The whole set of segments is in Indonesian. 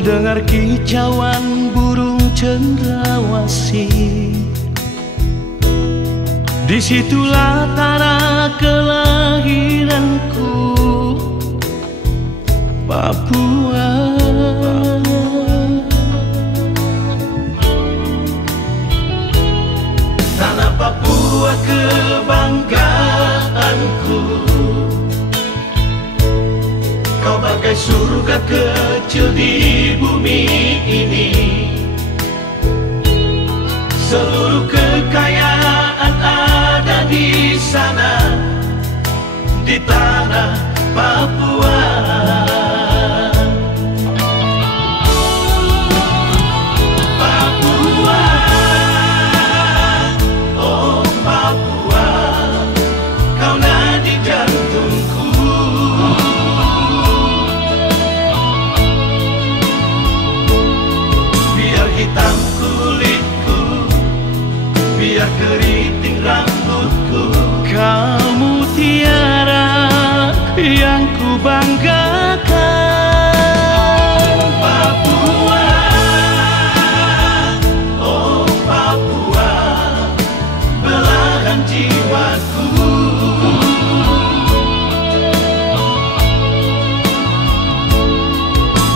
Terdengar kicauan burung cendrawasih. Disitulah tanah kelahiranku, Papua. Tanah Papua kebanggaanku, kau bagai surga kecil di bumi ini. Seluruh kekayaan ada di sana, di tanah Papua. Papua, oh Papua, kau nadi jantungku. Biar hitam kulitku, biar keriting rambutku, kamu tiara yang ku banggakan. Papua, oh Papua, belahan jiwaku.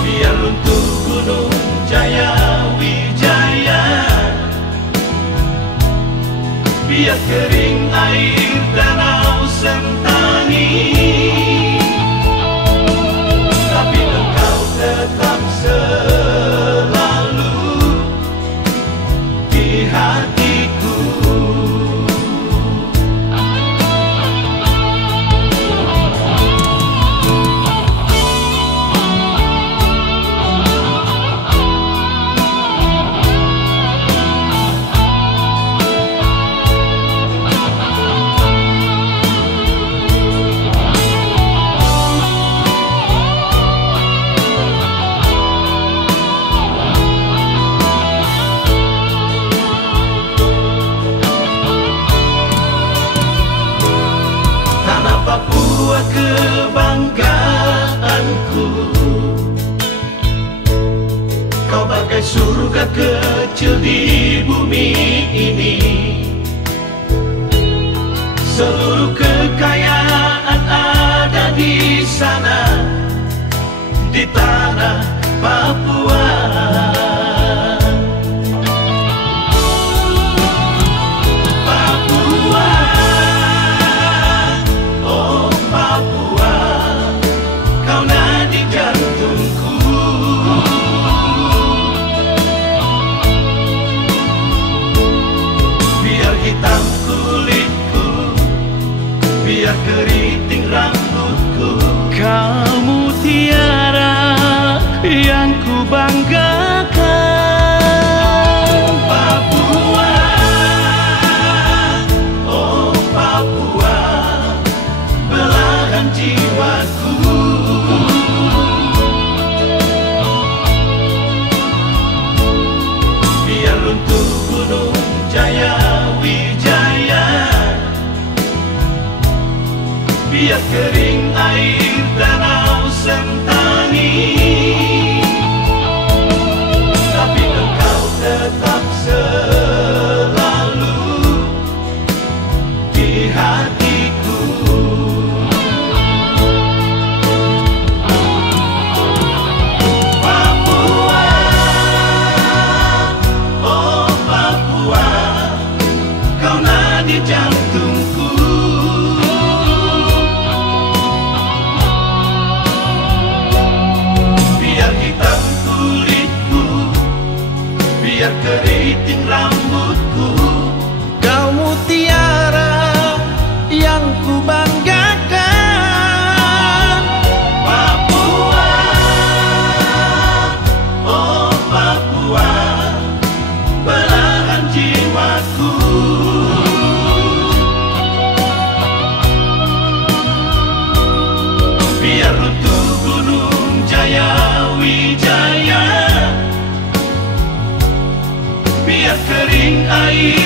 Biar runtuh gunung Jaya Wijaya, biar kering air danau Sentani, tapi engkau tetap selalu di hatiku. Papua kebanggaanku, kau bagai surga kecil di bumi ini. Seluruh kekayaan ada di sana, di tanah Papua. Hitam kulitku, biar keriting rambutku, kamu tiara yang ku banggakan. Papua, oh Papua, belahan jiwaku. Biar runtuh gunung Jaya Wijaya, biar kering air danau Sentani, tapi engkau tetap selalu di hatiku. Papua, oh Papua, kau nadi jantungku. Biar hitam kulitku, biar keriting rambutku, kau mutiara yang ku banggakan. Papua, oh Papua, belahan jiwaku. Biar runtuh gunung Jaya Wijaya, biar kering air